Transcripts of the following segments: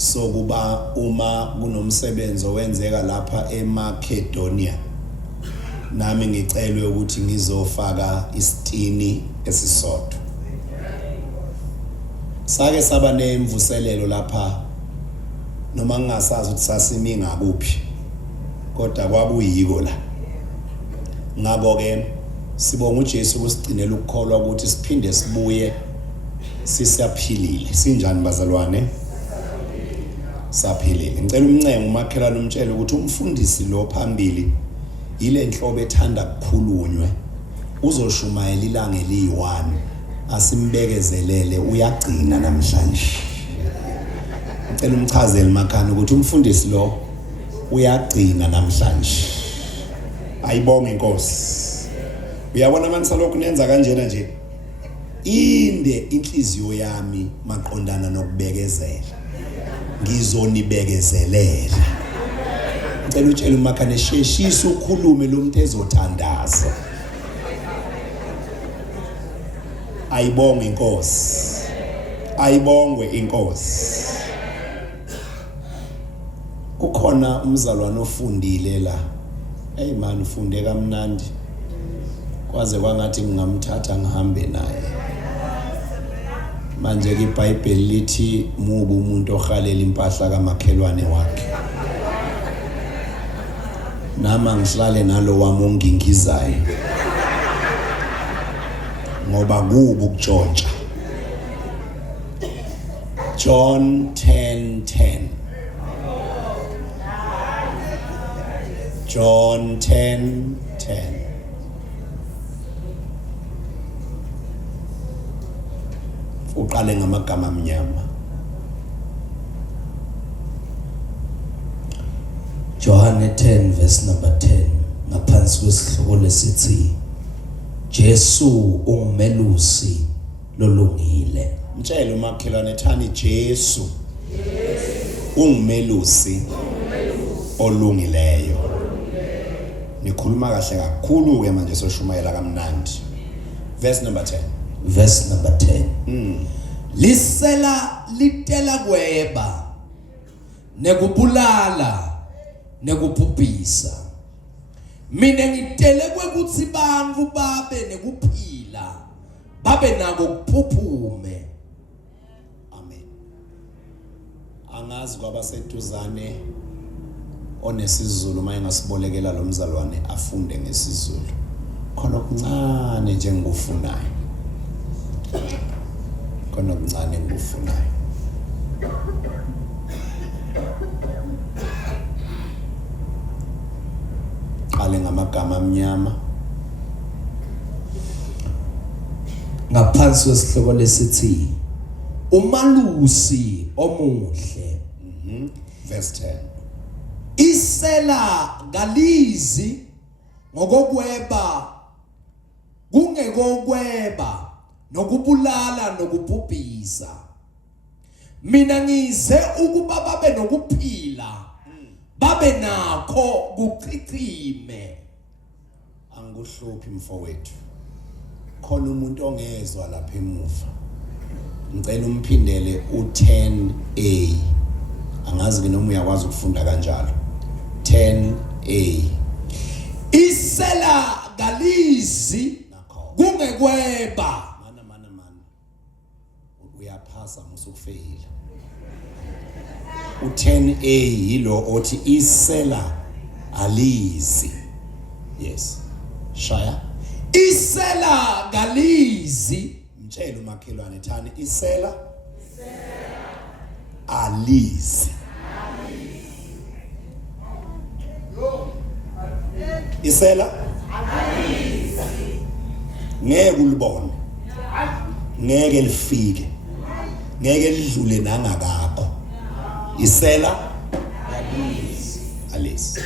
sokuba uma kunomsebenzi owenzeka lapha eMacedonia nami ngicelwe ukuthi ngizofaka isitini esisodwa. Sake saba nemvuselelo lapha noma ngingasazi ukuthi sasimi ngakuphi kodwa kwakuyiko la. Ngakho ke sibonga uJesu ukusigcinela ukukholwa ukuthi siphinde sibuye sisaphilile. Sinjani bazalwane? Saphilile. Ngicela umncengo umakhelwane umtshele ukuthi umfundisi lo phambili ile nhlobo ethanda ukukhulunywe. Uzoshumayela ilanga eli1 asimbekezelele uyagcina namhlanje. Ngicela umchazele makhana ukuthi umfundisi lo uyagcina namhlanje. Ayibonge Inkosi. Uyabona manje lokhu nenza kanjena nje. Inde inhliziyo yami maqondana nokubekezela. Ngizonibekezelela. Ngicela utshele umakhane sheshisa ukhulume lo muntu ezothandaza. Ayibonge Inkosi. Ayibongwe Inkosi. Kukhona umzalwane ofundile la. Hey man ufunde kamnandi. Kwaze kwangathi ngingamthatha ngihambe naye. Manje ke iBhayibheli lithi mubu umuntu ohalela impahla kamakhelwane wakhe. Nama ngihlale nalo wami ongingizayo. Ngoba kubu ukutshontsha. John 10:10. John 10:10. Uqale ngamagama amnyama. John 10 verse number 10 ngaphansi kwesihloko lesithi Jesu ungumelusi lolungile. Mtshele umakhelwane thani Jesu. Ungumelusi olungileyo. Nikhuluma kahle kakhulu ke manje soshumayela kamnandi. Verse number 10. Verse number 10. Lisela litela kweba nekubulala nekubhubhisa. Mina ngitele kwekuthi bantfu babe nekuphila babe nako kuphuphume. Amen. Angazi kwabaseduzane onesizulu maye ngasibolekela lo mzalwane afunde ngesizulu. Khona okuncane nje ngikufunayo. Khona okuncane ngikufunayo. Qale ngamagama amnyama. Ngaphansi kwesihloko lesithi umalusi omuhle. Verse 10. Isela galizi ngokokweba kungekokweba nokubulala nokubhubhisa. Mina ngize ukuba babe nokuphila babe nakho kuchichime. Angikuhluphi mfowethu. Khona umuntu ongezwa lapha emuva. Ngicela umphindele u10A. Angazi noma uyakwazi ukufunda kanjalo. 10A. Isela galizi kungekweba. Mana. Uyaphasa musukufeyila. U10A yilo othi isela alizi. Yes. Shaya. Isela galizi. Mtshela umakhelwane thani isela alizi. Isela alizi. Ngeke ulibone. Ngeke lifike. Ngeke lidlule nangakakho. Isela alizi.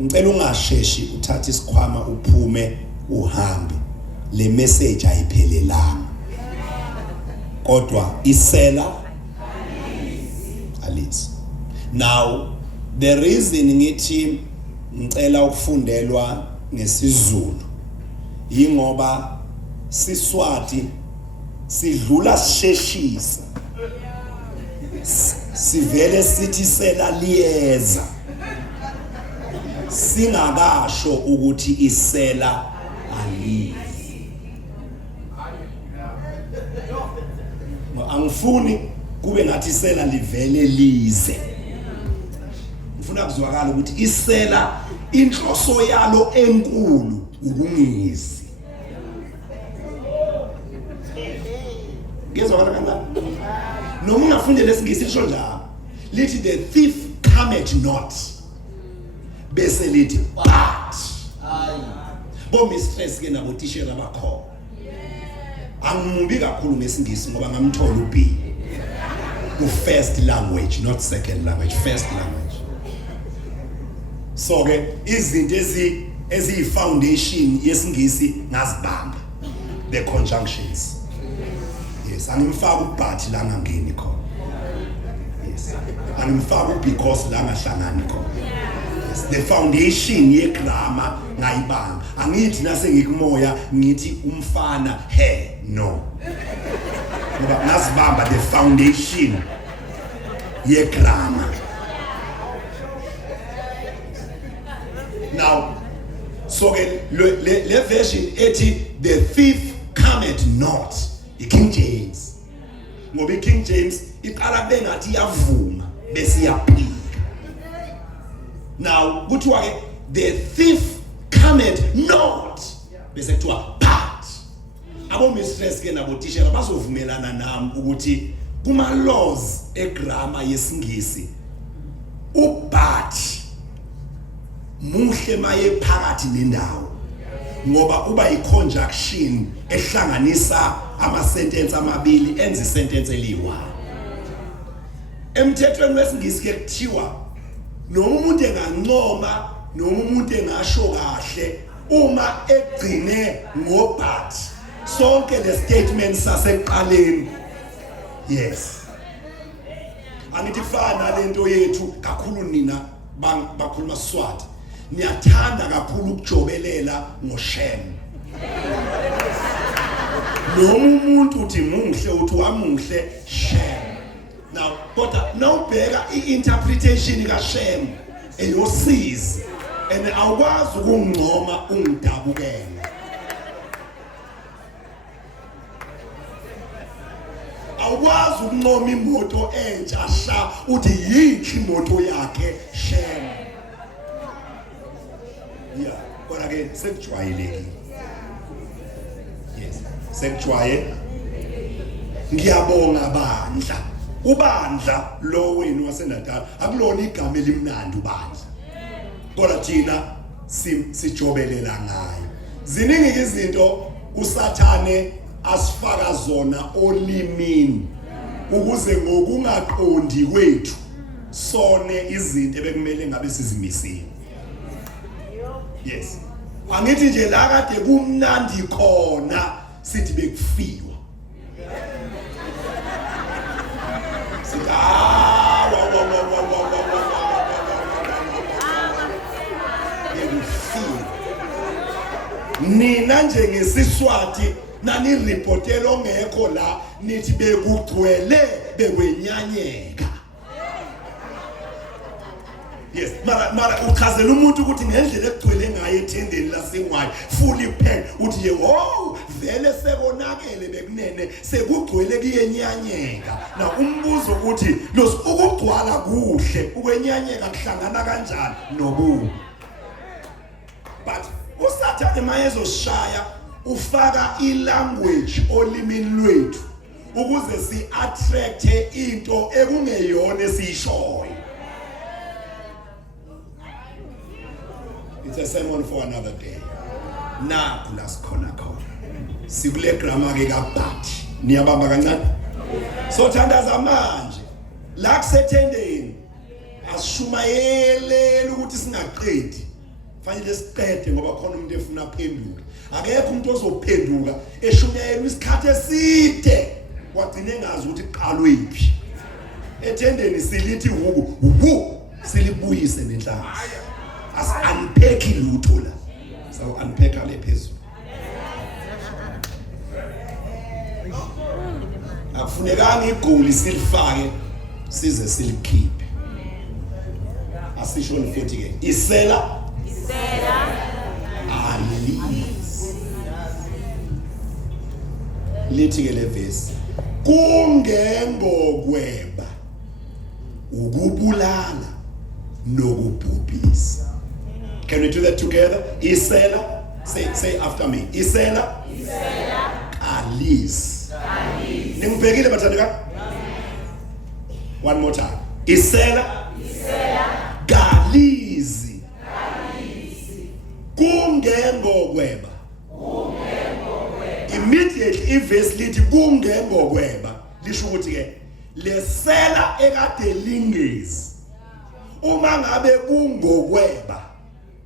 Ngicela ungasheshi uthathe isikhwama uphume uhambe. Le message ayiphelelanga. Kodwa isela alizi. Now the reason ngithi ngicela ukufundelwa ngesizulu yingoba Siswati sidlula sisheshisa sivele sithi isela liyeza singakasho ukuthi isela alizi. Angifuni kube ngathi isela livele lize. Ngifuna kuzwakala ukuthi isela inhloso yalo enkulu ukungizi. Ngezwakala kanjani? Noma ungafunde lesingisi lisho njalo. Lithi the thief cometh not. Bese lithi but. Bo mistress ke nabo tishela bakho. Angimbi kakhulu ngesingisi ngoba ngamthola uB. The first language, not second language, first language. So ke izinto ezi foundation yesingisi ngazibamba. The conjunctions. Yes, angimfaka uBut la ngangeni khona. Yes. Angimfaka uBecause la ngahlangani khona. Yes. The foundation ye grammar ngayibanga. Angithi nase ngikumoya ngithi umfana he no. Ngoba ngazibamba the foundation ye grammar. Now so le version ethi the thief cometh not. King James ngoba King James iqala bengathi iyavuma bese iyaphika. Now kuthiwa ke the thief cometh not bese kuthiwa but. Abo mistress ke nabo teacher bazovumelana nami ukuthi kuma laws egrammar yesingisi but muhle maye phakathi nendawo ngoba uba i-conjunction ehlanganisa ama-sentence amabili enza i-sentence eliwa. Emthethweni wesingisi ke kuthiwa noma umuntu engancoma noma umuntu engasho kahle uma egcine ngo-but sonke le statement sasekuqaleni yes. Angithi kufana lento yethu kakhulu nina bakhuluma Swati. Niyathanda kakhulu ukujobelela ngoShem. Noma umuntu uthi muhle uthi wamuhle Shem. Now kodwa nawubheka i-interpretation kaShem eyosizi and awukwazi ukungcoma ungidabukele. Awukwazi ukuncoma imoto entsha sha uthi yikhi imoto yakhe Shem. Yeah, but again, sekujwayelekile. Yes, sekujwaye. Ngiyabonga bandla. Ubandla lo wenu waseNatal akulona igama elimnandi ubandla. Kodwa thina sijobelela ngayo. Ziningi izinto uSathane asifaka zona olimini ukuze ngokungaqondi kwethu sone izinto ebekumele ngabe sizimisile. Yes. Angithi nje la kade kumnandi khona sithi bekufiwa. Sithi nina nje ngesiswati nani reportelo ongekho la nithi bekugcwele bekwenyanyeka. Yes, mara uchazela umuntu ukuthi ngendlela ekugcwele ngayo ethendeni laseNgwayi fully packed uthi ye wow vele sekonakele bekunene sekugcwele kuyenyanyeka. Na umbuzo ukuthi los ukugcwala kuhle ukwenyanyeka kuhlangana kanjani nobubi. But uSathane mayezoshaya ufaka ilanguage olimini lwethu ukuze si attract into ekungeyona esishoyo. It's a sermon for another day. Na kulas khona khona. Sikule grammar ke kaBut. Niyabamba kancane. So thandaza manje la kusethendeni asishumayele ukuthi singaqedi. Fanele siqede ngoba khona umuntu efuna uphenduka. Akekho umuntu ozophenduka eshunyayela isikhathi eside wagcina engazi ukuthi iqalwe yiphi. Ethendeni silithi wu silibuyise nenhlanzi. As unpack lutho la. So unpack ale phezulu. Akufunekanga igoli silifake size silikhiphe. Asisho futhi ke isela alisi. Lithi ke le verse kungengokweba ukubulala nokubhubhisa. Can we do that together? Isela, say after me. Isela alisi. Ningibhekile bathandeka? One more time. Isela galizi kungengokweba. Immediately iverse lithi kungengokweba lisho ukuthi ke lesela ekade lingezi uma ngabe kungokweba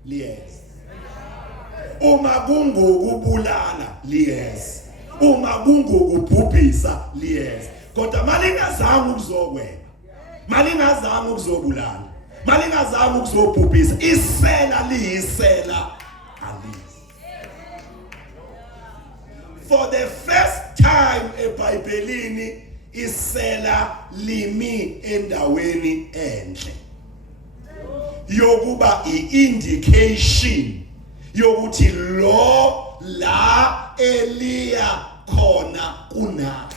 liyeza, uma kungokubulala liyeza, uma kungokubhubhisa liyeza. Kodwa malingazange ukuzokweba, malingazange ukuzobulala, malingazange ukuzobhubhisa, isela liyisela alisi. For the first time eBhayibhelini isela limi endaweni enhle yokuba iindication yokuthi lo la Eliya khona kunani.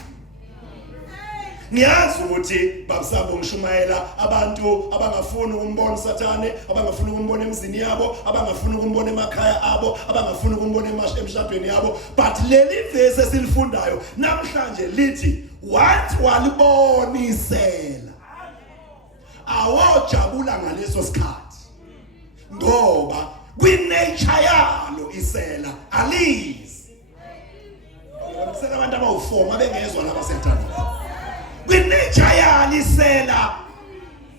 Niyazi ukuthi babusabo ngishumayela abantu abangafuni ukumbona uSathane, abangafuni ukumbona emzini yabo, abangafuni ukumbona emakhaya abo, abangafuni ukumbona emshadweni yabo. But leli verse esilifundayo namhlanje lithi wathi walibonisela awojabula ngaleso sikhathi ngoba kwinature yalo isela alisi. Ngoba abantu abawu4 abengezwa laba sentana kwinature yalo isela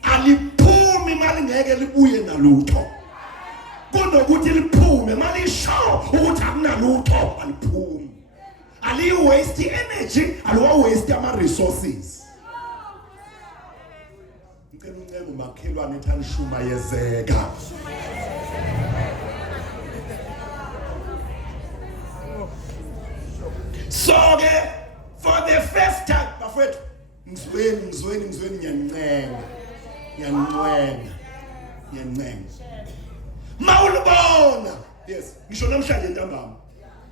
aliphumi mali ngeke libuye nalutho, kunokuthi liphume mali show ukuthi akunalutho aliphumi. Ali waste energy, ali waste ama resources. Ngicela uncenge umakhelwane ethanda shuma yezeka. So for the first time bafowethu ngizweni ngiyancenga mawulibona, yes ngisho namhlanje ntambama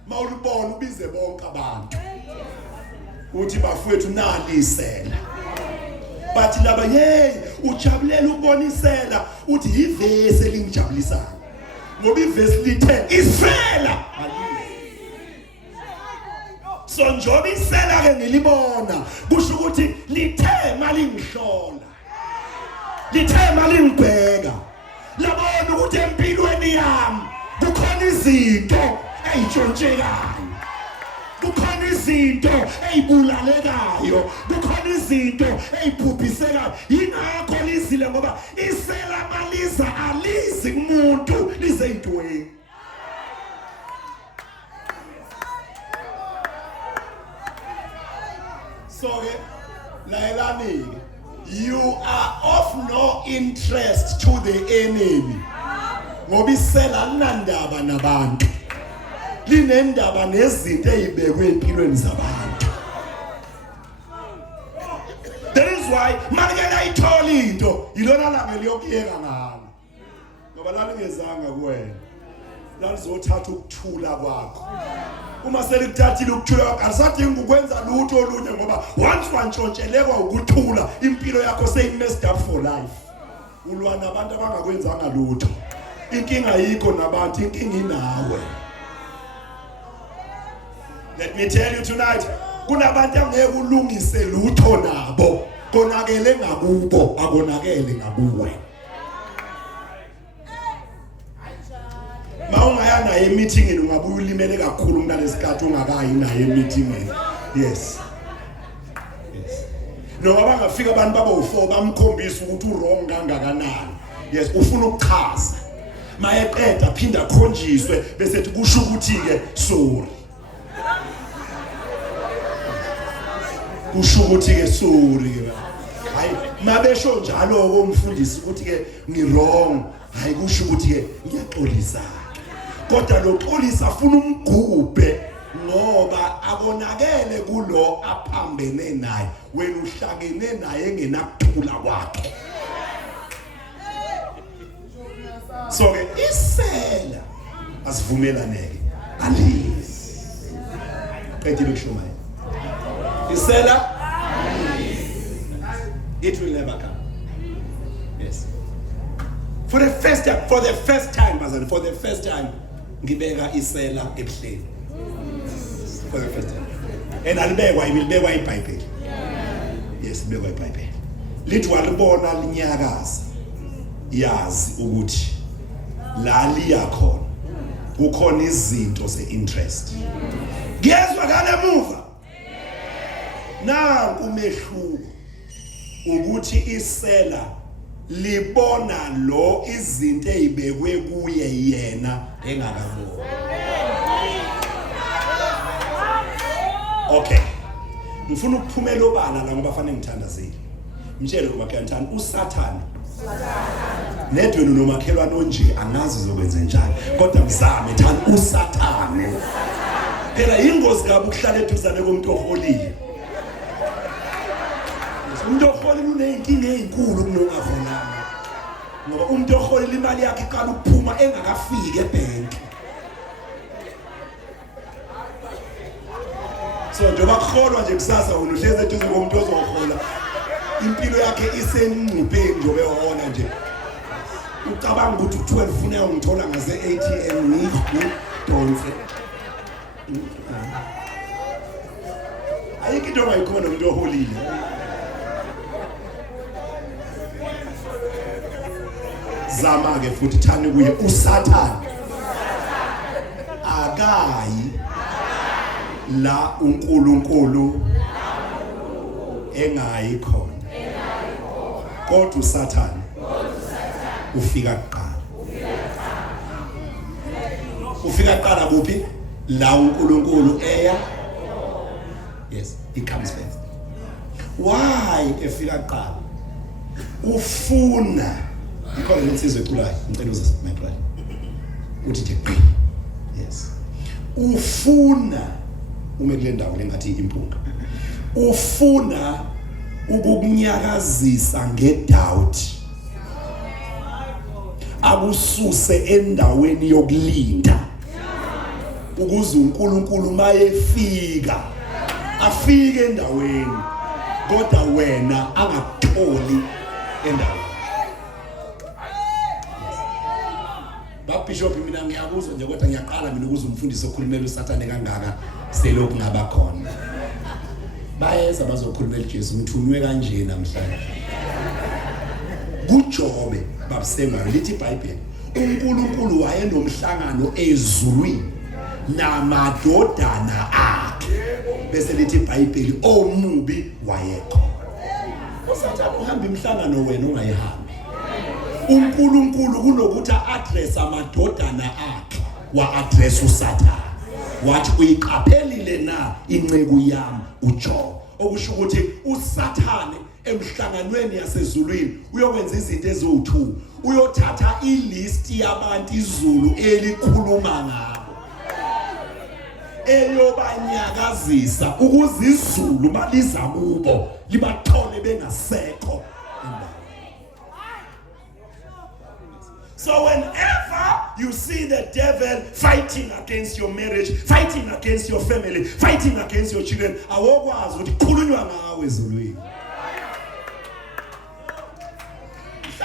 mawulibona ubize bonke abantu uthi bafowethu nalisela, bathi laba hey ujabulela ukubonisela uthi ivesi elingijabulisayo ngoba ivesi lithe isela alisi. So njoba isela ke ngilibona kusho ukuthi lithe mali ngihlola, lithe mali ngibheka, labona ukuthi empilweni yami kukhona izinto eyitshontshekayo, kukhona izinto ezibulalekayo, kukhona izinto eziphuphisekayo. Yingakho lizile ngoba isela maliza alizi kumuntu lize intweni. So layelani, you are of no interest to the enemy ngoba isela linandaba nabantu, linendaba nezinto ezibekwe empilweni zabantu. That is why malikela ithola into yilona langa liyokuyeka ngalo ngoba lalingezanga kuwena, lalizothatha ukuthula kwakho. Uma selikuthathile ukuthula kwakho alisadingi ukwenza lutho olunye ngoba once wantshontshelekwa ukuthula impilo yakho seyimessed up for life. Ulwa nabantu abangakwenzanga lutho, inkinga yikho nabantu, inkinga inawe. Let me tell you tonight, kunabantu angeke ulungise lutho nabo, konakele ngakubo akonakele ngakuwe. Mawungaya naye emeetingini ungabuya ulimele kakhulu ngaleskhathi ungakayi naye emeetingini. Yes. Noma bangafika abantu baba4 bamkhombisa ukuthi uwrong kangakanani. Yes, ufuna ukuchaza. Mayeqeda phinda khonjiswe bese ethi kusho ukuthi ke sorry. Kusho ukuthi ke sorry ke. Hayi mabesho njalo ko umfundisi ukuthi ke ngirong, hayi kusho ukuthi ke ngiyaxolisa. Kodwa lo xolisa afuna umgubhe ngoba akonakele kulo aphambene naye wena uhlakene naye engenakuthula kwakhe. So ke isela asivumelaneke alizi qedile ukusho manje isela it will never come. Yes, for the first time bazali, for the first time ngibeka isela ebuhleni for the first time and alibekwa iBhayibheli. Yes, libekwa iBhayibheli lithi walibona linyakaza yazi ukuthi la liya khona kukhona izinto ze-interest. Ngiyezwa kale muva nanku umehluko ukuthi isela libona lo izinto ezibekwe kuye yena engakaboni. Okay, ngifuna ukuphumela obala la ngoba fanele ngithandazile. Mtshele umakhelwane uSathane nedwenu nomakhelwane onje angazi uzokwenza njani kodwa mzame thana uSathane. Phela ingozi kabi ukuhlala eduzane komuntu oholile. Umuntu oholile uneyinkinga ezinkulu kunongakhona. Ngoba umuntu oholile imali yakhe iqala ukuphuma engakafiki ebhenki. So njengoba kholwa nje kusasa wena uhleze eduze komuntu ozohola impilo yakhe isenqubheni njobe ehona nje. Ucabanga ukuthi u12 ufuna ungithola ngaze ATM ngidonse. Ayike into ngayikhona umuntu oholile. Zama ke futhi thani kuye uSathane akayi la uNkulunkulu engayi khona. Kodwa uSathane ufika kuqala. Ufika kuqala kuphi? La uNkulunkulu eya. Yes, he comes first. Why efika kuqala? Ufuna ikhona insizwe eculayo, ngicela uze my brother. Uthi nje yes. Ufuna ume kule ndawo lengathi impunga. Ufuna ukukunyakazisa ngedoubt. Akususe endaweni yokulinda. Ukuze uNkulunkulu mayefika afike endaweni kodwa wena angakutholi endaweni. Bishop mina ngiyakuzwa nje kodwa ngiyaqala mina ukuze umfundisi okhulumela uSathane kangaka selokhu ngaba khona. Bayeza bazokhulumela uJesu ngithunywe kanje namhlanje. kuJobe babusemayo lithi iBhayibheli uNkulunkulu wayenomhlangano ezulwini namadodana akhe bese lithi iBhayibheli omubi wayekho. Usathane uhamba imhlangano wena ungayihambi. uNkulunkulu kunokuthi address amadodana akhe wa-address uSathane wathi uyiqaphelile na inceku yami uJobe. Okusho ukuthi uSathane emhlanganweni yasezulwini uyokwenza izinto eziwu2. Uyothatha ilist yabantu izulu elikhuluma ngabo eyobanyakazisa ukuze izulu maliza kubo libathole bengasekho. So whenever you see the devil fighting against your marriage, fighting against your family, fighting against your children, awokwazi ukuthi khulunywa ngawe ezulwini.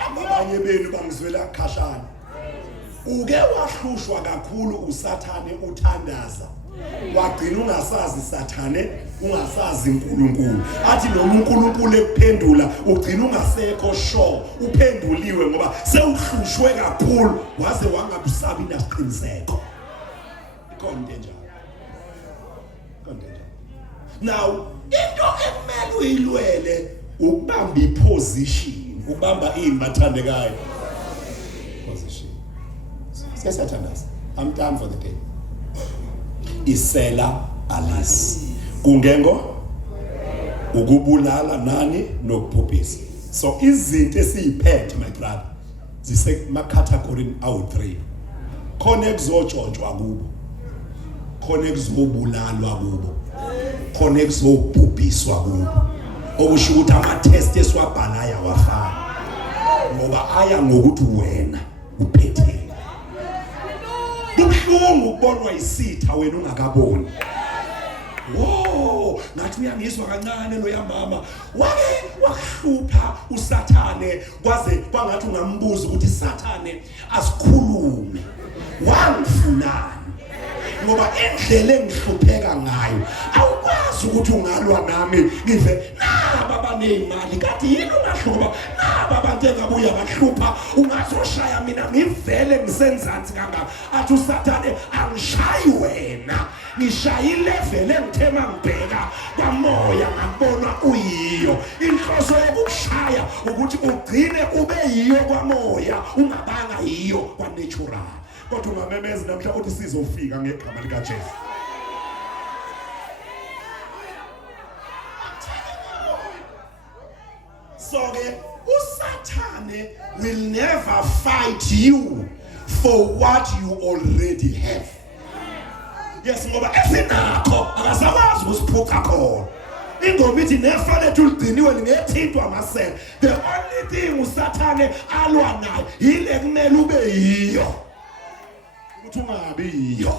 Abanye benu bangizwela khashana. Uke wahlushwa kakhulu uSathane uthandaza. Wagcina ungasazi Sathane, ungasazi uNkulunkulu. Athi noma uNkulunkulu ekuphendula ugcina ungasekho sure uphenduliwe ngoba sewuhlushwe kakhulu waze wangabusabi nasiqiniseko. Ikhona njalo. Now, into ekumele uyilwele ukubamba iposition, ukubamba imathandekayo. Position. Sesathandaza. I'm done for the day. Isela alisi kungengo ukubulala nani nokuphuphisa. So izinto esiziphethe my brother zise ma category awu3. Khona ekuzotshontshwa kubo, khona ekuzobulalwa kubo khona ekuzobhubhiswa kubo okusho ukuthi ama-test esiwabhalayo awafani ngoba aya ngokuthi wena uphetheni. Kubuhlungu ukubonwa isitha wena ungakaboni. Wo, ngathi uyangizwa kancane lo yamama wake wakuhlupha usathane kwaze kwangathi ungambuza ukuthi Sathane asikhulume wangifunani ngoba indlela engihlupheka ngayo awukwazi ukuthi ungalwa nami ngive naba banezimali kanti yini ungahlupa naba abantu engabuya bahlupha ungazoshaya mina ngivele ngisenzansi kangaka athi uSathane angishayi wena ngishayi level engithema ngibheka kwamoya ngabona uyiyo inhloso yokushaya ukuthi ugcine ube yiyo kwamoya ungabanga yiyo kwa natural kodwa ungamemeza namhla uthi sizofika ngegama lika Jesu. So uSathane will never fight you for what you already have. Yes, ngoba esinakho akasakwazi ukusiphuca khona. Ingoma ithi nefanele ulugciniwe ngethintwa amasela. The only thing uSathane alwa nayo yile kumele ube yiyo. Ukuthi ungabi yiyo.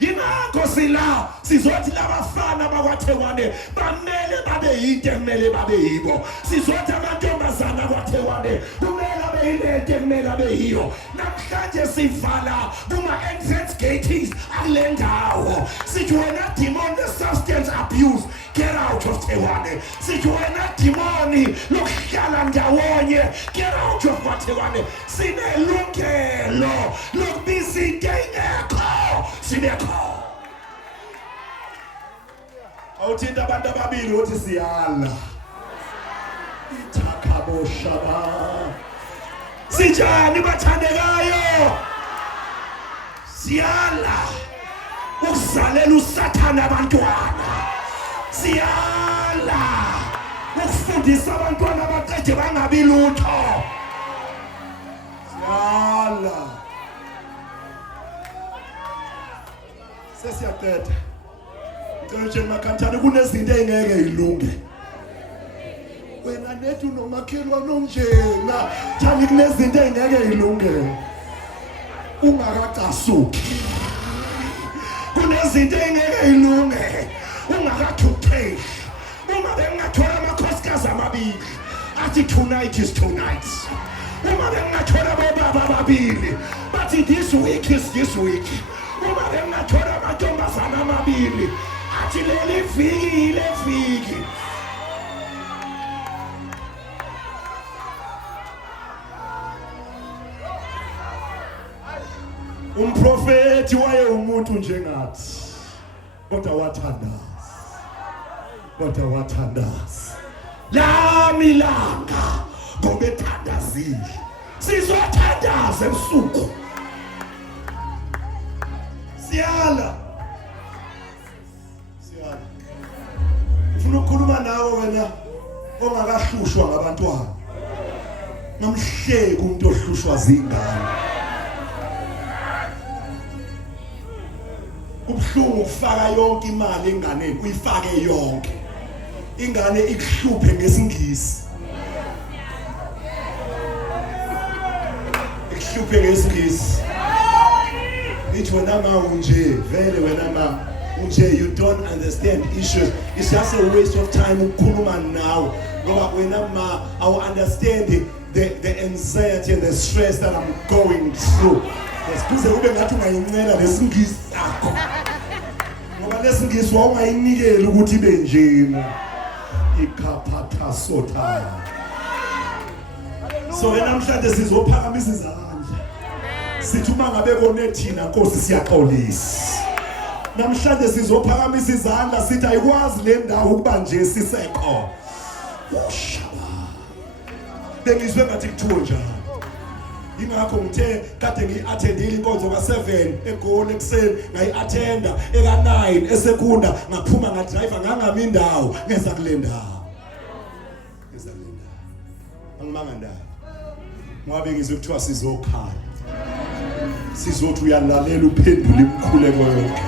Yingakho sila sizothi labafana bakwaThewane bamele babe yinto ekumele babe yibo. Sizothi amantombazana akwaThewane kumele abe yinto ekumele abe yiyo. Namhlanje sivala kuma entrance gates akule ndawo. Sithi wena demon substance abuse get out of Thewane. Sithi wena demon lokuhlala ndawonye get out of kwaThewane. Sinelungelo lokubisa into engekho sinekho. Awuthinta abantu ababili uthi siyala. Ithakabo shaba. Sinjani bathandekayo? Siyala. Ukuzalela uSathane abantwana. Siyala. Ukufundisa abantwana abaqede bangabi lutho. Siyala. Sesiyaqeda. Ngicela makhanthana kunezinto engeke ilunge. Wena nethu nomakhelwane onjena thani kunezinto engeke ilunge. Ungakacasuki. Kunezinto engeke ilunge. Ungakathutheki. Uma bengathola amakhosikazi amabili athi tonight is tonight. Uma bengathola bobaba ababili bathi this week is this week. Uma bengathola amantombazana amabili athi leli viki ile viki. Umprofeti waye umuntu njengathi kodwa wathandaza lami langa ngoba ethandazile sizothandaza ebusuku. Siyala ufuna ukukhuluma nawe wena ongakahlushwa ngabantwana namhleke umuntu ohlushwa zingane. Kubhlungu ukufaka yonke imali enganeni uyifake yonke ingane ikuhluphe ngesingisi. Ikuhluphe ngesingisi. Ithi wena ma unje vele wena ma unje you don't understand issues. It's just a waste of time ukukhuluma nawe ngoba wena ma I understand the anxiety and the stress that I'm going through. Esikuze ube ngathi ungayincela lesingisi sakho ngoba lesingisi wawungayinikeli ukuthi ibe njena ikhaphatha sotha. So namhlanje sizophakamisa izandla sithi uma ngabe kone thina Nkosi siyaxolisa. Namhlanje sizophakamisa izandla sithi ayikwazi le ndawo ukuba nje sisekho. Ushaba bengizwe ngathi kuthiwe njalo. Ingakho ngithe kade ngiattendile inkonzo ka7 eGoli ekseni ngayiattenda eka9 esekunda ngaphuma ngadriver ngangami indawo ngeza kule ndawo. Angimanga ndawo. Ngabe ngizwe kuthiwa sizokhala. Sizothi uyalalela uphendule imkhuleko yonke.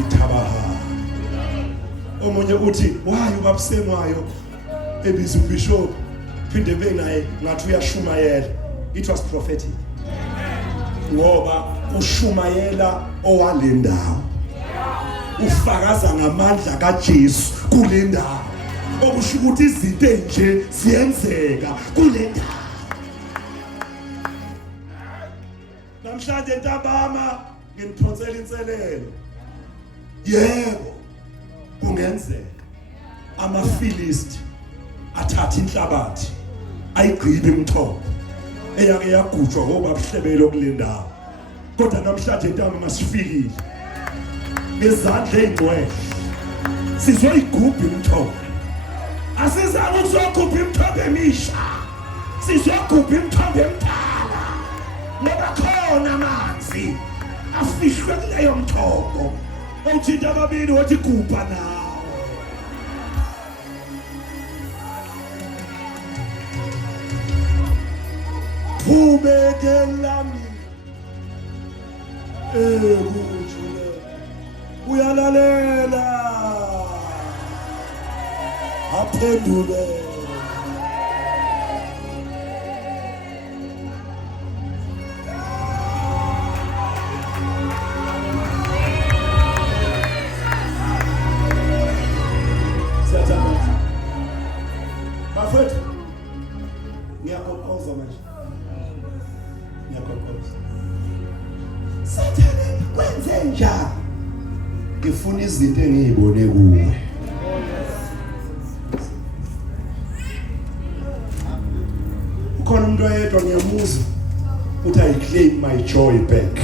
ithabaha. Omunye uthi why ubabsemwayo ebiza ubishop phinde benaye ngathi uyashumayela. It was prophetic. Ngoba ushumayela owalendawo. Ufakaza ngamandla kaJesu kule ndawo. Okusho ukuthi izinto enje ziyenzeka kule ndawo. Namhlanje ntabama nginiphonsela inselelo. Yebo kungenzeka amaFilisti athatha inhlabathi ayigqibe imithombo eyake yagujwa ngobabuhlebelo kulendawo. Kodwa namhlanje ntamba masifikile ngezandla ezingcwele sizoyigubha imithombo. Asizama ukuzogubha imithombo emisha, sizogubha imithombo emdala ngoba khona amanzi afishwe kuleyo mthombo. Uthinta ababili wathi gubha nawe. Ubekelami ekujule uyalalela aphendule. Bafethu ngiyakokoza manje. Ngiyakokoza. Sathane kwenze njani? Ngifuna izinto engizibone kuwe. Ukhona umuntu oyedwa ngiyamuza uthi I claim my joy back.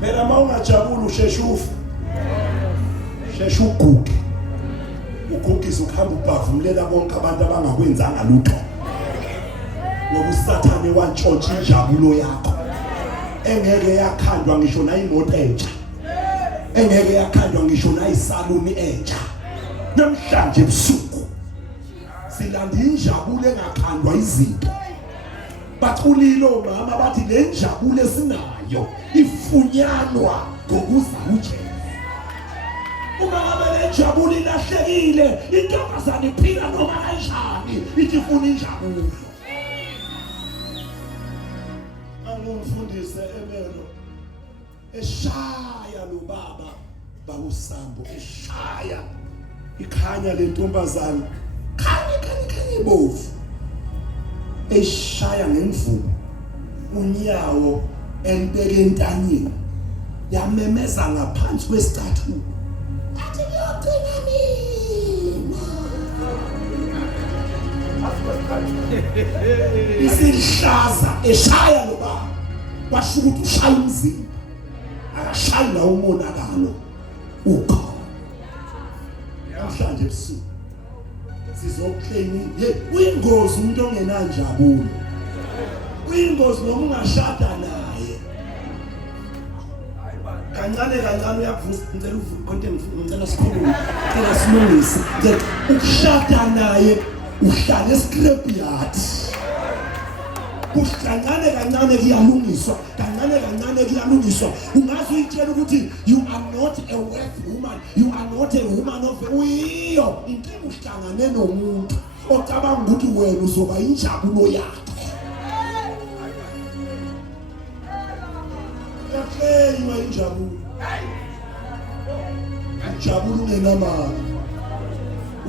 Phela mawungajabula usheshufa. Sheshu uguge. Ugugisa ukuhamba ubhavumulela bonke abantu abangakwenzanga lutho. Ngoba uSathane wantshontsha injabulo yakho. Engeke yakhandwa ngisho nayimoto entsha. Engeke yakhandwa ngisho nayisaluni entsha. Namhlanje ebusuku silanda injabulo engakhandwa izinto. Bathulilo mama bathi le njabulo esinayo ifunyanwa ngokuza uJesu. Uma ngabe le njabulo ilahlekile intombazane iphila noma kanjani ithi ifuna injabulo. Angumfundise emelo eshaya lo baba bakusambo eshaya ikhanya le ntombazane khanya ibovu eshaya ngemvumo unyawo elibeke entanyeni yamemeza ngaphansi kwesithathu athi ngiyogcina mina isihlaza eshaya lo baba washo ukuthi ushaya umzimba akashayi la umonakalo ukho. Namhlanje ebusuku sizoclaim uyingozi umuntu ongenanjabulo. Uyingozi noma ungashada naye. Kancane uyavusa ngicela content ngicela sikhulume. Ngicela silungise. Ukushada naye uhlala escrapyard. Kancane kuyalungiswa. Kancane kuyalungiswa. Ungazi uyitshela ukuthi you are not a worth woman. You are not a woman of uyiyo. Inkinga uhlangane nomuntu ocabanga ukuthi wena uzoba injabulo yakhe. Yakheywa injabulo. Injabulo ungenamali.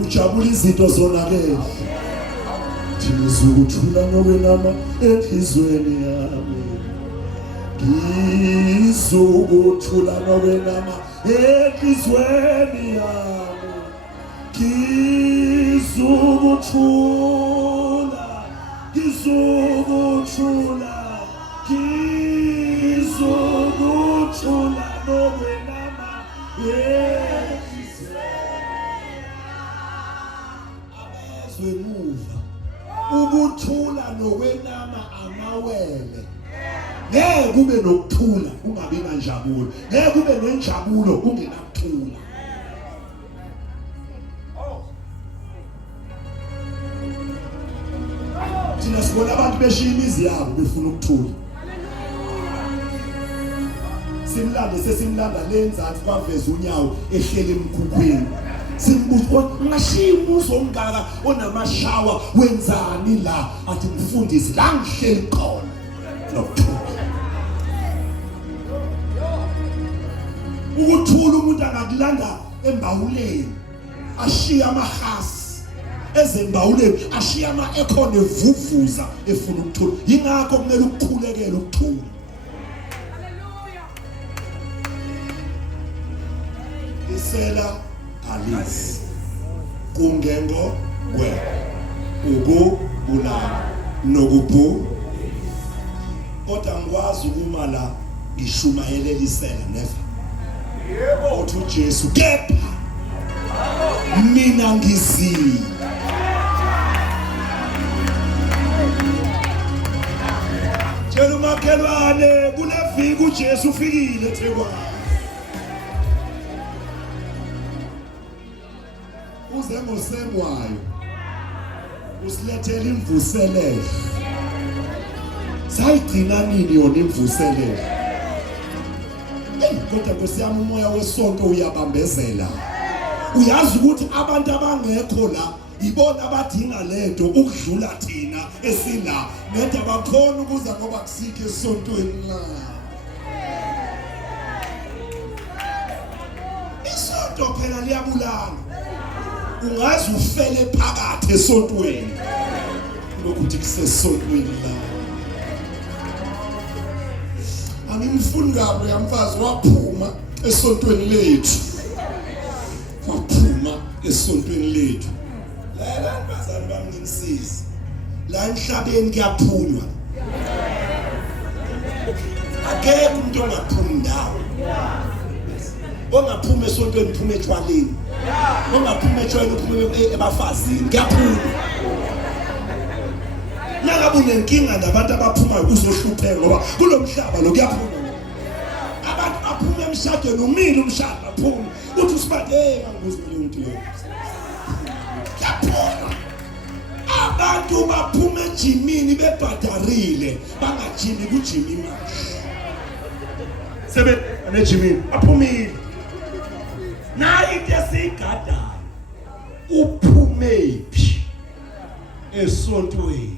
Ujabula izinto zonakele. Ngizokuthula nokwenama enhlizweni yami. Ngizokuthula nokwenama enhlizweni yami. Ngizokuthula nokwenama enhlizweni. Abezwe muva. Ukuthula nokwenama amawele. Ngeke kube nokuthula ungabi nanjabulo. Ngeke kube nenjabulo ungenakuthula. Thina sibona abantu abantu beshiya imizi yabo befuna ukuthula. Simlande sesimlanda lenzansi kwaveza unyawo ehlele emkhukhwini. Simbuza ngashiya umuzi omngaka onamashawa wenzani la? Athi mfundisi la ngihleli khona nokuthula. Ukuthula umuntu angakulanda embawuleni ashiya amahasi ezembawuleni ashiya ama-ekhon evuvuza efuna ukuthula. Yingakho kumele ukukhulekele ukuthula. Isela alizi kungengo kwe ukubulala nokubhu. Kodwa ngikwazi ukuma la ngishumayele isela never. Yebo uthi uJesu kepha mina ngizile. Tshela umakhelwane kule viki uJesu ufikile eThekwini. Uze ngosengwayo usilethele imvuselelo. Sayigcina nini yona imvuselelo? Kodwa kusiyama umoya wesonto uyabambezela. Uyazi ukuthi abantu abangekho la ibona abadinga lento ukudlula thina esila. Nenda bakhona ukuza ngoba kusikho esontweni la. Isonto phela liyabulala. Ungazi ufele phakathi esontweni lokuthi kusesontweni la. Angimfuni ngabo yamfazi waphuma esontweni lethu. Waphuma esontweni lethu. La bazali bami ngimsiza. La emhlabeni kuyaphunywa. Akekho umuntu ongaphumi ndawo. Ongaphuma esontweni uphuma etshwaleni. Ongaphuma etshwaleni uphuma ebafazini. Kuyaphunywa. Nangabe unenkinga nabantu abaphumayo uzohlupheka ngoba kulomhlaba lo kuyaphuma. Abantu baphuma emshadweni umile umshado baphuma. Uthi usibade nganguzo lo muntu lo. Yaphuma. Abantu baphuma ejimini bebhadarile bangajimi kujimi imali. Sebe anejimini aphumile. Nayi into esigadayo uphumephi esontweni.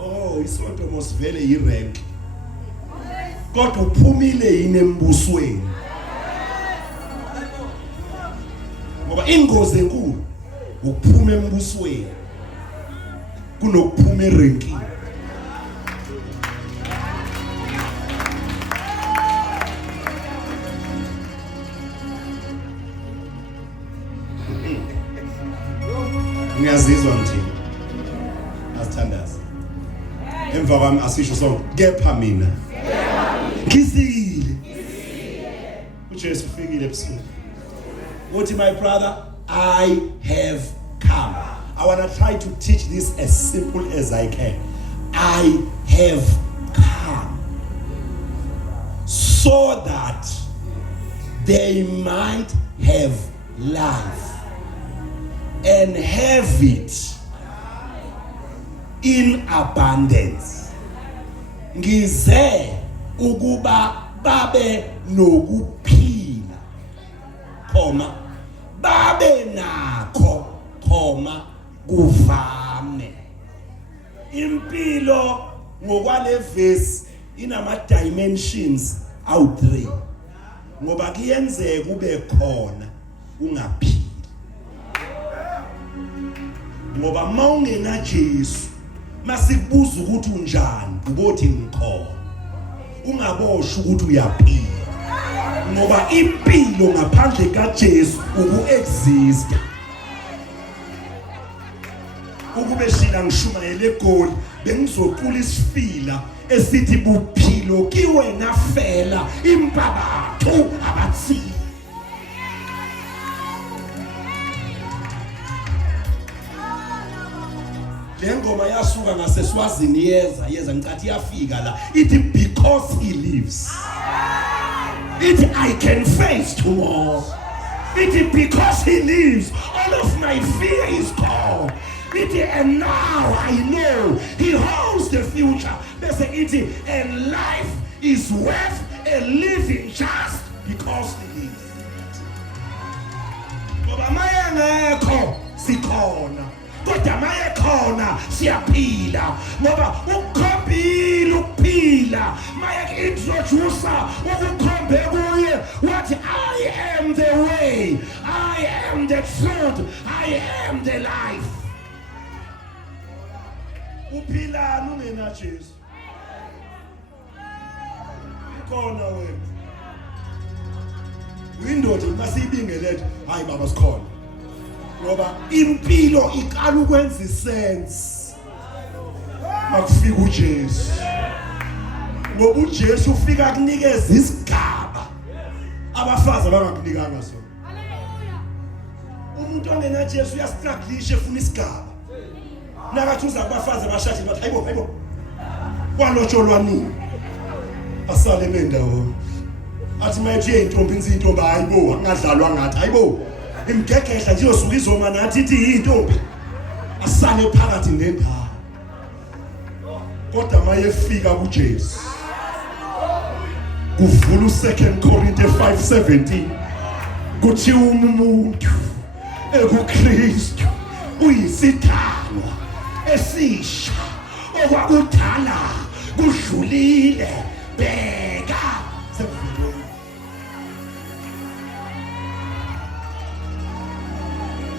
Oh, isonto mosivele yirank. Kodwa uphumile yini embusweni? Ngoba ingozi enkulu ukuphuma embusweni kunokuphuma erenkini. Ngiyazizwa mthini. Asithandaza. Emva kwami asisho sonke kepha mina ngizile. uJesu ufikile ebusuku. Uthi my brother, I have come. I want to try to teach this as simple as I can. I have come so that they might have life and have it in abundance. Ngize ukuba babe nokuphila, koma babe nakho, koma kuvame. Impilo ngokwale verse inama dimensions awu3. Ngoba kuyenzeka ube khona ungaphili. Ngoba mawungena Jesu masikubuza ukuthi unjani ubothi ngikhona. Ungabosha ukuthi uyaphila. Ngoba impilo ngaphandle kaJesu uku-exist. Ukube shila ngishumayele eGoli bengizoqula isifila esithi buphilo kiwena fela impabathu abathi. Lengoma yasuka ngaseSwazini yeza ngicathi iyafika la. Ithi because he lives. Ithi I can face tomorrow. Ithi because he lives all of my fear is gone. Ithi, and now I know he holds the future. Bese ithi, and life is worth a living just because he lives. Ngoba maye ngekho sikhona. Kodwa maye khona siyaphila. Ngoba ukukhombile ukuphila. Maye introduce ukukhombe kuye wathi I am the way, I am the truth, I am the life. Uphila ungena Jesu. Khona wena. Window masibingelethe hayi baba sikhona. Ngoba impilo iqala ukwenza sense. Makufika uJesu. Ngoba uJesu ufika kunikeza isigaba abafazi abangakunikanga sona. Haleluya. Umuntu ongena Jesu uyastrugglisha efuna isigaba. Nakathi uza kubafazi abashadile bathi hayibo. Kwalotsholwa nini? Asale mendawo. Athi mayithi intombi intombi hayibo angadlalwa ngathi hayibo. Imgegehla nje uyosuka izoma nathi ithi intombi. Asale phakathi nendawo. Kodwa mayefika kuJesu. Kuvula u2 Corinthians 5:17. Kuthi umuntu ekuKristu uyisithalwa esisha okwakudala kudlulile bheka sekuvulwe.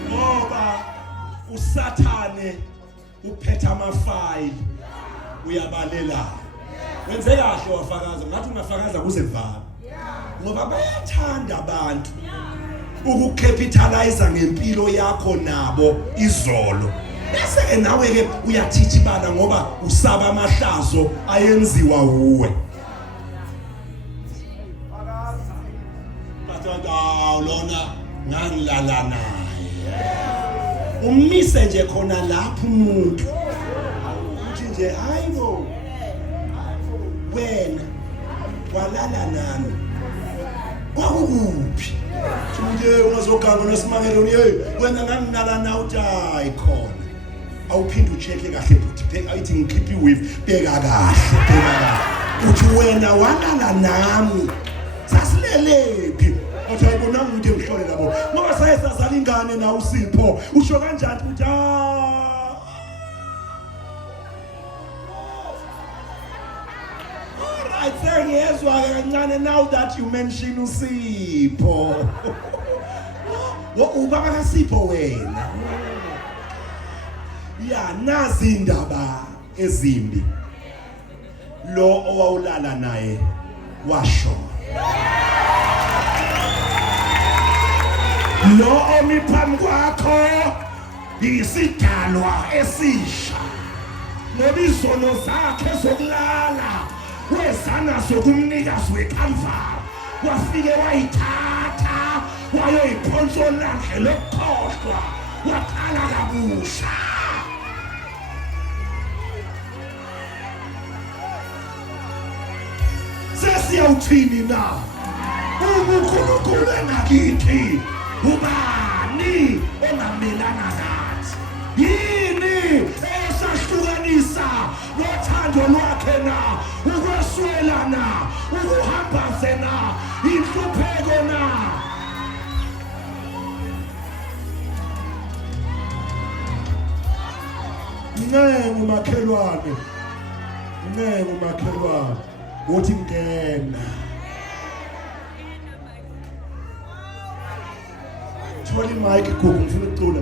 Ngoba uSathane uphetha amafayili uyabalela. Wenze kahle wafakaza ngathi ungafakaza kuze kuvala. Ngoba bayathanda abantu ukukapitalize ngempilo yakho nabo izolo. Bese ke nawe ke uyathithibala ngoba usaba amahlazo ayenziwa uwe. Bathatha lona ngangilala naye. Umise nje khona lapho umuntu. Uthi nje hayibo. Wena walala nami. Kwakuphi? Nje ungazoganga nesimangelo hey wena ngangilala nawe uthi hayi khona. Awuphinde ucheke kahle futhi bheka ayithi ngikhiphi with bheka kahle. Uthi wena walala nami. Sasilelephi? Uthi ayibona umuntu emhlole labo. Ngoba sayesazala ingane na uSipho. Usho kanjani uthi I say yes, now that you mention uSipho. Ubaba kaSipho wena. Ya nazi indaba ezimbi. Lo owawulala naye washo. Lo omiphambi kwakho isidalwa esisha. Nobizono zakhe zokulala. Wesana sokumnikazi weKalvari wafike wayithatha wayoyiphonso lakhe lokukhohlwa waqala kabusha. Sesiyawuthini na uNkulunkulu enakithi ubani ongamelana nathi yini esahlukanisa ngothando lwakhe na ukweswelana ukuhambazena inhlupheko na Ngengu makhelwane uthi ngena Thola mic gugu ngifuna ukucula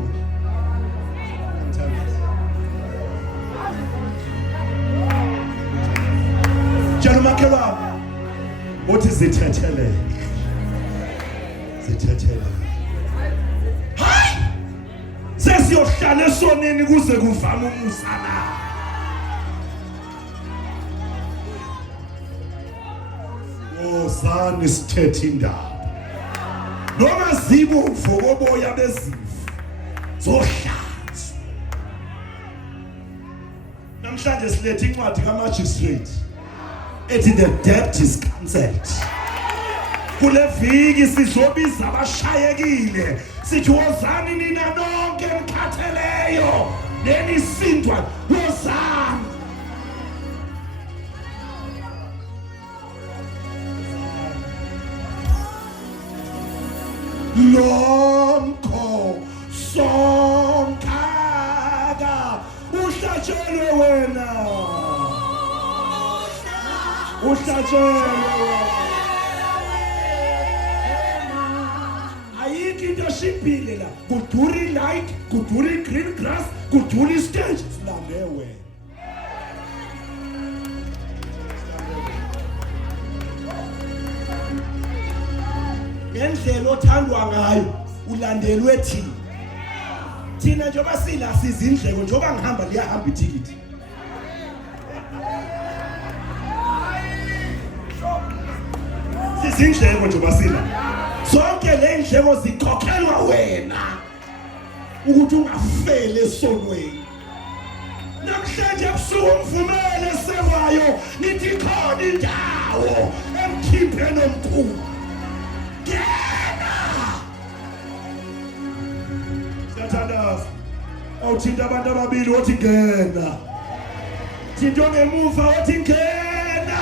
Jalo makhelwane uthi zithethele Hayi sesiyohlala esoneni kuze kuvame umusana Sani sithethe indaba noma zibo uvokoboya bezifo zohlanzo namhlanje silethe incwadi kaMagistrate ethi the debt is cancelled kule viki sizobiza abashayekile sithi wozani nina nonke emkhatheleyo nenisindwa wozana. Lomkho sonkaka uhlatshelwe wena, uhlatshelwe wena. Ayikho into eshibhile la, kudura light, kudura green grass, kudura stage, silambe wena. Ngendlela othandwa ngayo ulandelwe thina. Thina njengoba sila sizindleko njengoba ngihamba liyahamba ithikithi. Sizindleko njengoba sila. Zonke le ndleko zikhokhelwa wena ukuthi ungafele esonweni. Namhlanje ebusuku umvumele sekwayo nithi khona indawo emkhiphe nomkhulu. Siyathandaza. Awuthinta abantu ababili othi ngena. Thinta ongemuva othi ngena.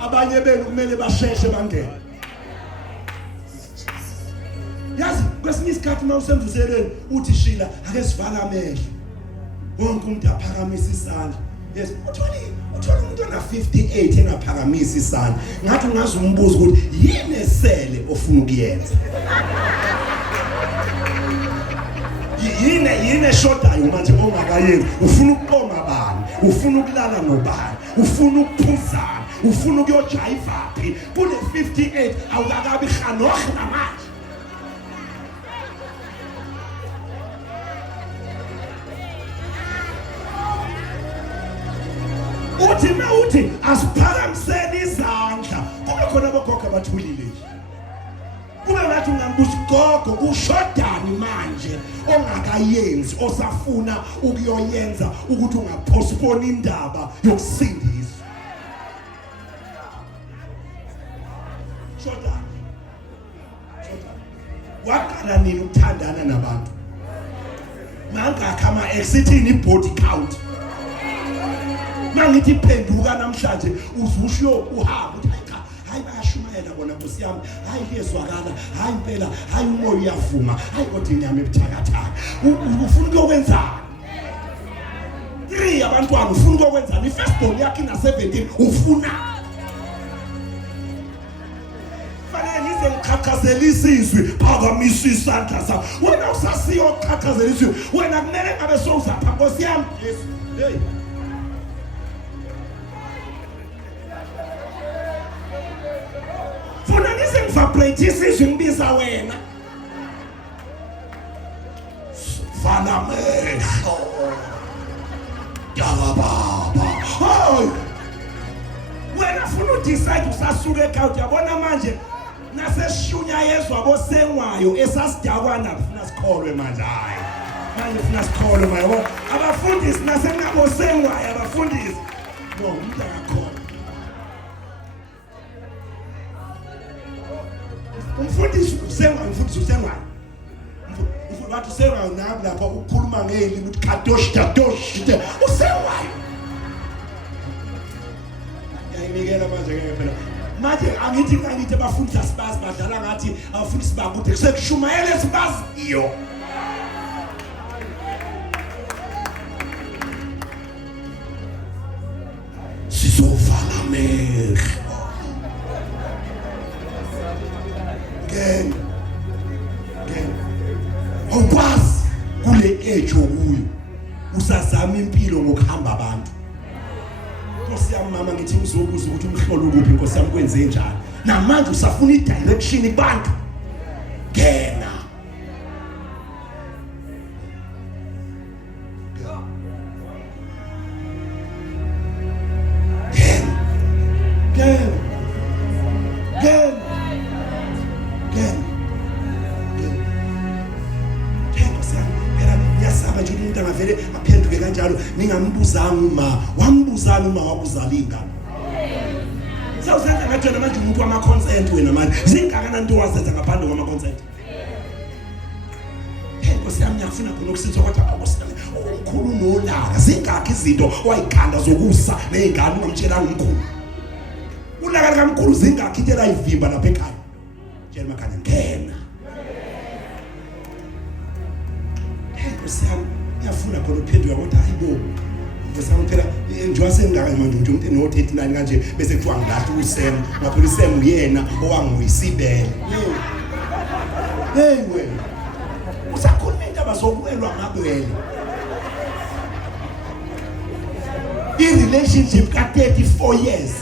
Abanye benu kumele basheshe bangene. Yazi kwesinye isikhathi mawusemvuselweni uthi shila ake sivala amehlo. Wonke umuntu aphakamisa isandla. Yes, uthola umuntu ona 58 engaphakamisa isandla. Ngathi ungazi umbuzo ukuthi yini esele ofuna ukuyenza. Yini eshodayo manje ongakayenzi. Ufuna ukuqoma bani? Ufuna ukulala nobani? Ufuna ukuphuzana? Ufuna ukuyojayiva phi? Kule 58 awukakabi khanoh namanje. Uthi asiphakamiseni izandla kube khona abogogo abathulile nje. Kube ngathi ungambuza gogo ushodani manje ongakayenzi osafuna ukuyoyenza ukuthi ungapostpone indaba yokusindiswa. Shodani. Waqala nini ukuthandana nabantu? Mangakha ama exithini body count. Mangithi phenduka namhlanje uzusho uhamba uthi cha hayi bayashumayela bona Nkosi yami, hayi liyezwakala, hayi impela, hayi umoya uyavuma, hayi kodwa inyama ebuthakathaka. Ufuna ukuyokwenzani? 3 abantwana ufuna ukuyokwenzani? I-firstborn yakhe ina 17 ufuna. Fanele nize ngiqhaqhazelisa izwi, phakamisa isandla sakho. Wena usasiyo uqhaqhazelisa izwi, wena kumele ngabe sowuzapha Nkosi yami. Yesu. Hey. Vibrate isizwe ngibiza wena. Vala amehlo. Yala baba. Hayi. Wena funa udecide usasuka ekhaya uyabona manje nasesishunya yezwa bosengwayo esasidakwana funa sikholwe manje hayi. Manje funa sikholwe manje. Abafundisi nasenabosengwayo abafundisi. No, umuntu akakholwa. Umfundisi usengwayo bathi usengwayo nabi lapha ukukhuluma ngelimi uthi kadosh usengwayo. Yayinikela manje ke phela. Manje angithi abafundisi asibazi badlala ngathi abafundisi bakude sekushumayela esibaziyo. Sizovala amehlo. Awukwazi kule age okuyo usazama impilo ngokuhamba abantu. Nkosi yami mama ngithi uzobuza ukuthi umhlolo ukuphi Nkosi yami kwenze njani. Namanje usafuna i-direction kubantu. Ngena. Ningambuzanga uma wambuzana uma wakuzala ingane. sawusenza ngathi wena manje umuntu wama consent wena manje zingakana into wazenza ngaphandle kwama consent Nkosi yami ngiyafuna khona ukusitha kodwa akusami umkhulu nolaka zingakho izinto wayikhanda zokusa nezingane ungamtshela umkhulu ulaka likamkhulu zingakho into layivimba lapha ekhaya tshela makhanya ngena Nkosi yami ngiyafuna khona ukuphendula kodwa hayibo Nkosi yami phela njengoba sengaka manje umuntu eno39 kanje bese kuthiwa ngilahla uSem ngaphela uSem uyena owanguyisibele hey wena usakhuluma indaba zokuwelwa ngabwele i-relationship ka-34 years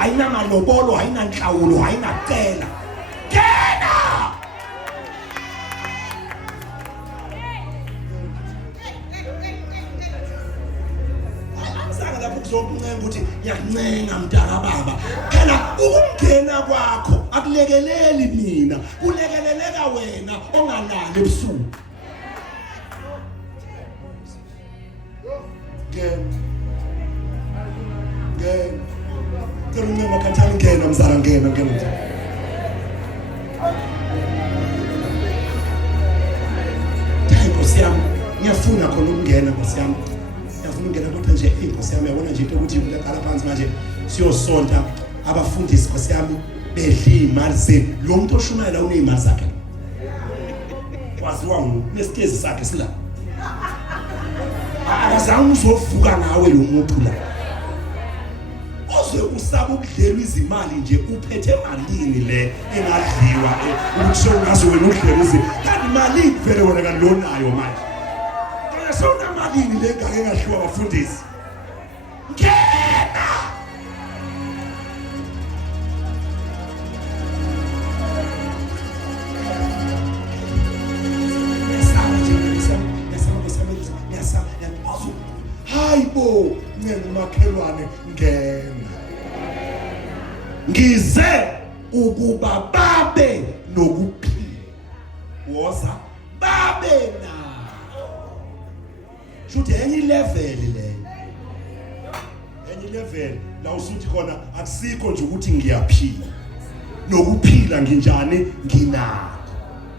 ayinamalobolo ayinanhlawulo ayinacela kena amsanga lapho kuzokuncenga ukuthi ngiyakuncenga mntaka baba phela ukungena kwakho akulekeleli mina kulekeleleka wena ongalali ebusuku ngena makhathani ngena mzala ngena Nkosi yami ngiyafuna khona ukungena Nkosi yami ngiyafuna ukungena kodwa nje Nkosi yami yabona nje into ukuthi uqala phansi manje siyosonta abafundisi Nkosi yami bedla imali zenu lo muntu oshumayela unezimali zakhe kwaziwa nesitezi sakhe sila akazange uzovuka ngawe lo muntu la oze usaba ukudlela izimali nje uphethe malini le engadliwa ukuthi ungaze wena ukudlela izimali kanti imali ivele wena kalonayo manje kana sona malini le ngake ngadliwa abafundisi ngena hayibo ngimakhelwane ngena ngize ukuba babe nokuphila woza babe na shothi enye level le enye level la usuthi khona akusikho nje ukuthi ngiyaphila nokuphila nginjani nginako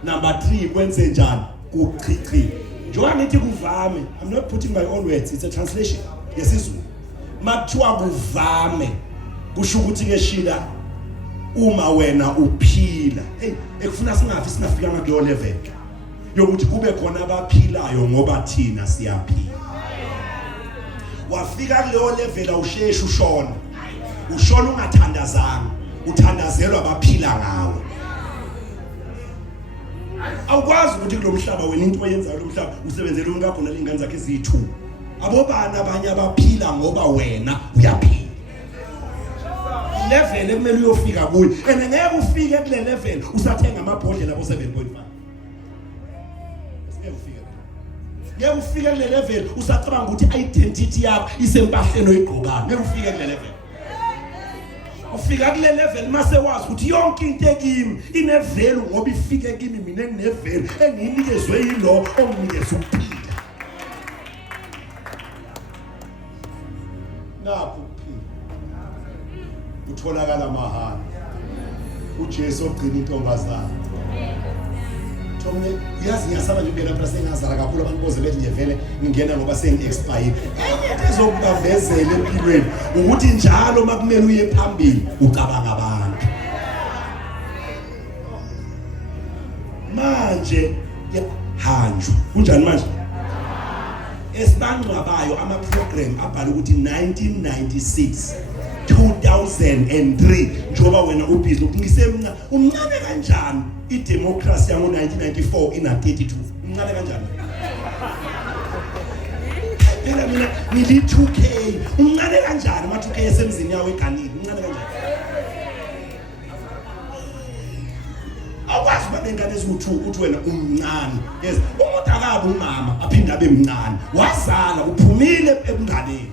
number 3 kwenze njani kuchichi njengoba ngithi kuvame I'm not putting my own words it's a translation yesizulu makuthiwa kuvame kusho ukuthi ke shila uma wena uphila hey ekufuna singafika ngakulo level yokuthi kube khona abaphilayo ngoba thina siyaphila wafika kuleyo level awusheshe ushona ungathandazanga uthandazelwa abaphila ngawe awukwazi ukuthi kulomhlaba wena into oyenzayo lomhlaba usebenzele umuntu wakho nalingane zakhe ezithu abobani abanye abaphila ngoba wena uyaphila level ekumele uyofika kuyo and ngeke ufike kule level usathenga amabhodlela abo 7.5 ngeke ufike kule level usacabanga ukuthi identity yakho isempahleni oyigqokayo ngeke ufike kule level ufika kule level mase wazi ukuthi yonke into ekimi inevelu ngoba ifike kimi mina enginevelu enginikezwe yilo onginikeza ukuphila napho ukuphila utholakala mahala uJesu ogcina intombazana Thomne yazi ngiyasaba nje ukungena phela sengazala kakhulu abantu boze bethi nje vele ngingena ngoba sengi-expire enye into ezokubambezela empilweni ukuthi njalo makumele uye phambili ucabanga abantu manje hanjwa kunjani manje esibangcwabayo ama-program abhala ukuthi 1996 2003 njoba wena ubhizi ngisemncane umncane kanjani idemocracy yango 1994 ina 32 umncane kanjani phela mina ngili 2K umncane kanjani ama 2K esemzini yawo eganile umncane kanjani awukwazi banengane eziwu2 ukuthi wena umncane yes umuntu akabe umama aphinda abe mncane wazala uphumile ebunganeni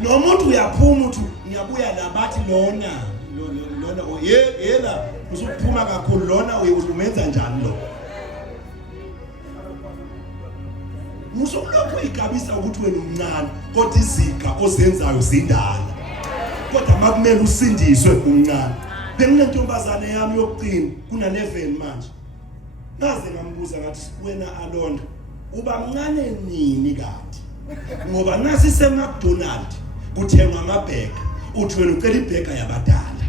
nomuntu uyaphuma uthi ngiyabuya nabathi lona yela usuphuma kakhulu lona umenza njani lo Musolokhu igabisa ukuthi wena umncane kodwa iziga ozenzayo zindala. Kodwa makumele usindiswe umncane. Benginentombazane yami yokuqina kuna 11 manje. Naze ngambuza ngathi wena Alonda uba mncane nini kanti? Ngoba nasi seMcDonald kuthengwa amabheka uthi wena ucela ibheka yabadala.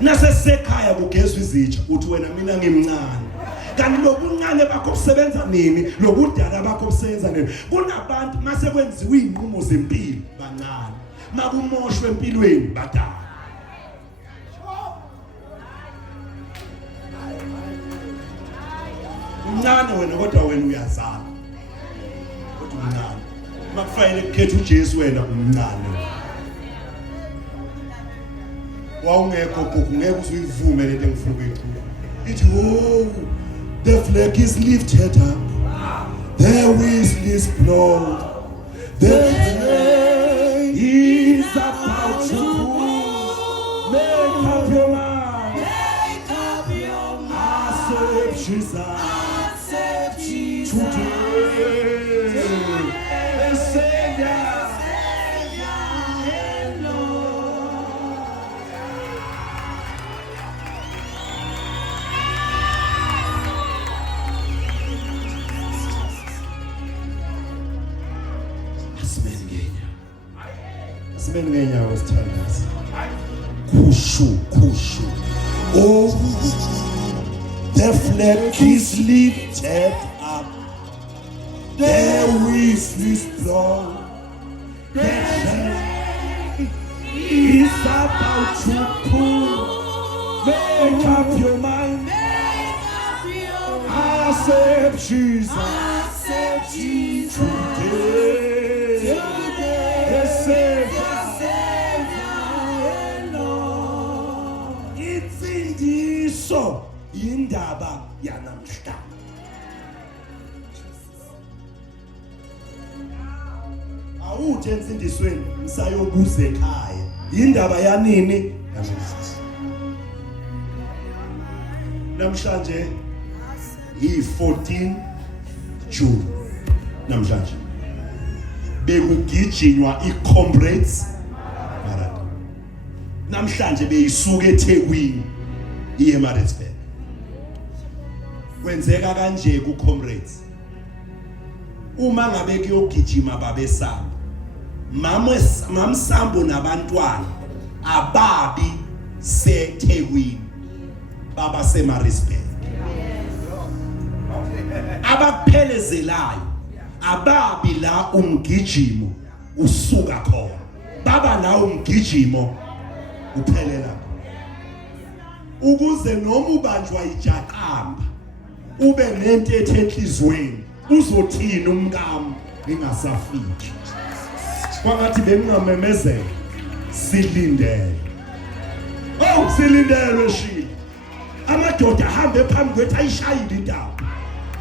Nase sekhaya kugezwe izitsha uthi wena mina ngimncane. Kanti lokuncane bakho kusebenza nini lokudala bakho kusebenza nini? Kunabantu mase kwenziwa izinqumo zempilo bancane. Makumoshwe empilweni badala. Umncane wena kodwa wena uyazala. Kodwa umncane. Makufanele kukhethe uJesu wena umncane. Wawungekho gogo ngeke uzivume lento engifuna ukuyikhuluma. Ithi oh the flag is lifted up. The whistle is blown. The day is about to make up your mind. Make up your mind. Accept Jesus. Accept Jesus. Today. The Savior. Asmengenya was telling us. Kushu. Oh, the flag is lifted up. The whistle is blown. The flag is about to pull. Make up your mind. Accept Jesus. Accept Jesus. Today. The Savior. Insindiso indaba yanamhlanje. Awuthi ensindisweni msayobuza ekhaya. Indaba yanini? Namhlanje yi-14 June. Namhlanje bekugijinywa iComrades Marathon. Namhlanje beyisuka eThekwini iye eMaritzburg. Kwenzeka kanje kuComrades. Uma ngabe kuyogijima babesaba. Mamsambo nabantwana ababi seThekwini. Baba seMaritzburg. Abaphelezelayo ababi la umgijimo usuka khona. Baba la umgijimo uphelela. Ukuze noma ubanjwa ijaqamba ube nento ethenhlizweni uzothina umkami ngingasafiki. Kwangathi bengingamemezela silindele. Oh silindelwe shila. Amadoda ahambe phambi kwethu ayishayile indawo.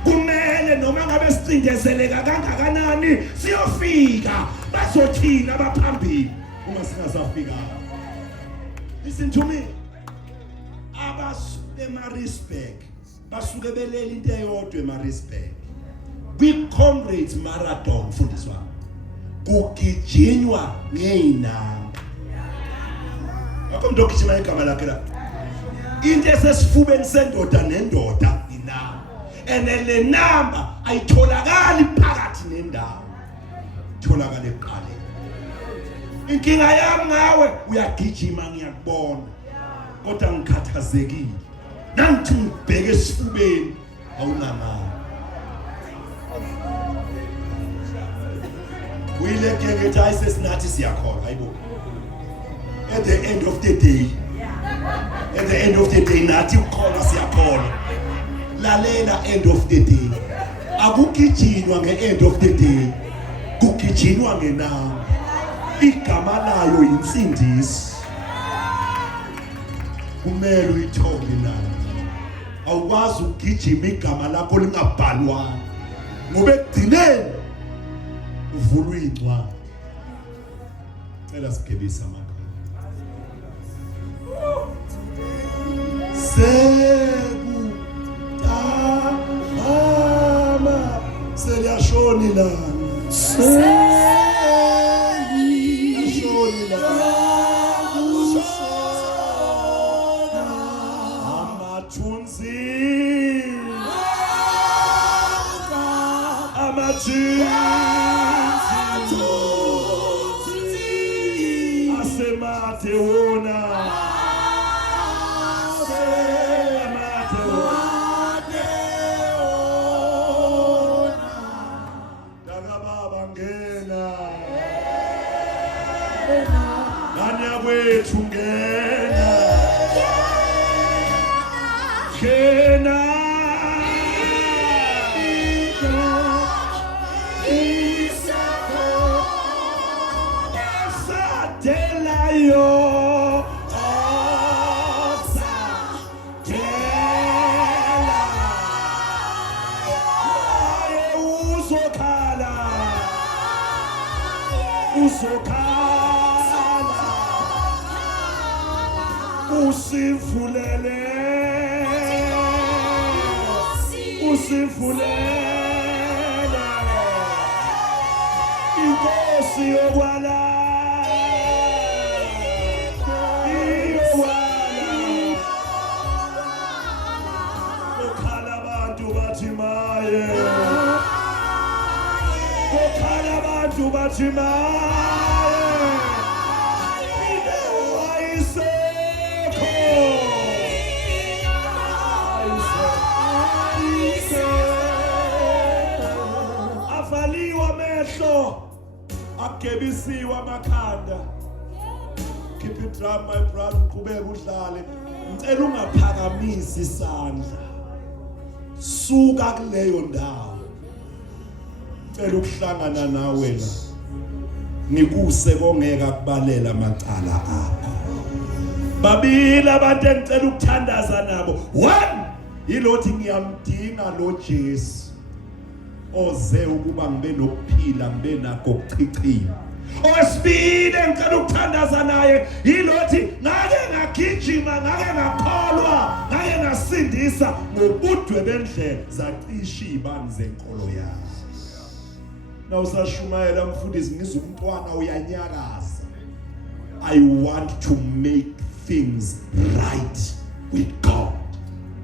Kumele noma ngabe sicindezeleka kangakanani siyofika bazothina abaphambili uma singasafika. Listen to me. Abasuke eMaritzburg basuke belela into eyodwa eMaritzburg. kwi-Comrades Marathon mfundisi wami kugijinywa ngeinamba. Akho umuntu ogijima igama lakhe la. Into esesifubeni sendoda nendoda inamba. Le namba ayitholakali phakathi nendawo. Itholakala eqaleni. Inkinga yami ngawe uyagijima ngiyakubona. Kodwa ngikhathazekile. Nangithi ngibheke esifubeni awunamali. Uyile ngeke ayise sinathi siyakhona hayibo. At the end of the day nathi ukhona siyakhona. Lalela end of the day. Akugijinywa nge-end of the day. Kugijinywa ngenamba. Igama layo insindiso. Kumele uyithole nayo. Awukwazi ukugijima igama lakho lingabhalwa. Ngoba ekugcineni uvulwa incwadi. Cela sigebisa amagama. Sekutama seliyasho Ashoni la. Ashoni la. Amathunzi. Amathunzi. Asemate wona. Wethu ngena ngena sadelayo sadela uzokhala usivulele inkosi yokwala kokhala abantu bathi maye kokhala abantu bathi avaliwa mehlo agebisiwa amakhanda. Keep it dry my brother, uqhubeka udlale. Ngicela ungaphakamisi isandla, suka kuleyo ndawo. Ngicela ukuhlangana nawe la ngikuse kongeka kubalela amacala akho. Babili abantu engicela ukuthandaza nabo. One, yilothi ngiyamdinga lo Jesu oze ukuba ngibe nokuphila ngibe nakho ukuchichima. Owesibili engicela ukuthandaza naye yilothi ngake ngagijima ngake ngakholwa ngake ngasindisa ngobudwe bendlela zacisha izibani zenkolo yakhe. Na usashumayela mfundisi ngizumntwana uyanyakaza. I want to make things right with God.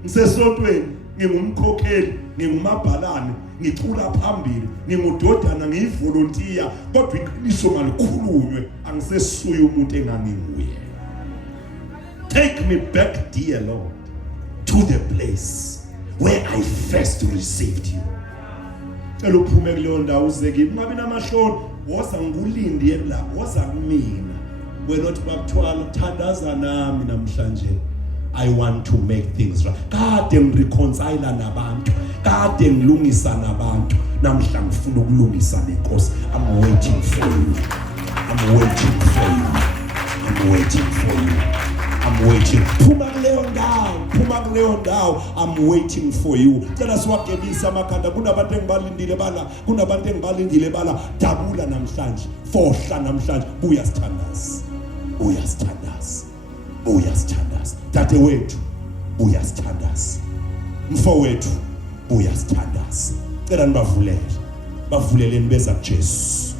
Ngisesontweni ngingumkhokheli ngingumabhalane ngicula phambili ngingudodana ngiyivolunteer kodwa iqiniso malikhulunywe angisesuye umuntu enganginguye. Take me back, dear Lord, to the place where I first received you. Cela uphume kuleyo ndawo uze kimi ngabe namahloni woza ngulindi la woza kumina welothi bakuthwala thandaza nami namhlanje. I want to make things right. Kade ngireconcile nabantu, kade ngilungisa nabantu, namhla ngifuna ukulungisa nenkosi. I'm waiting for you. I'm waiting for you. I'm waiting for you. I'm waiting. Phuma kuleyo ndawo. I'm waiting for you. Cela siwagebisa amakhanda. Kunabantu engibalindile bala, kunabantu engibalindile bala. Dabula namhlanje, fohla namhlanje. Buya sithandaza. Buya sithandaza. Buya sithandaza. Tate wethu buya sithandaza. Mfo wethu buya sithandaza. Cela nibavulele. Bavuleleni beza kuJesu.